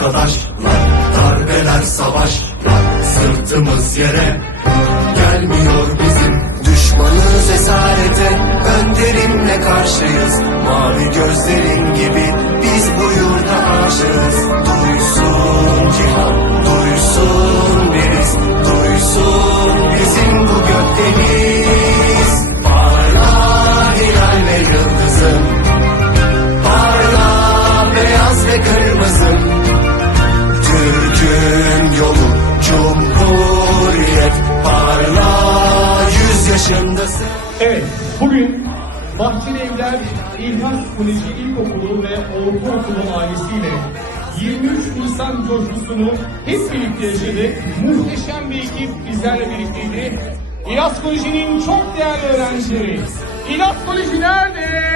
arkadaşlar Darbeler savaşlar sırtımız yere gelmiyor bizim. Düşmanız esarete önderimle karşıyız. Mavi gözlerin gibi biz yaşındasın Evet, bugün Bahçeli Evler İlhan Koleji İlkokulu ve Ortaokulu ailesiyle 23 Nisan coşkusunu hep birlikte yaşadık. Muhteşem bir ekip bizlerle birlikteydi. İlyas Koleji'nin çok değerli öğrencileri. İlyas Koleji nerede?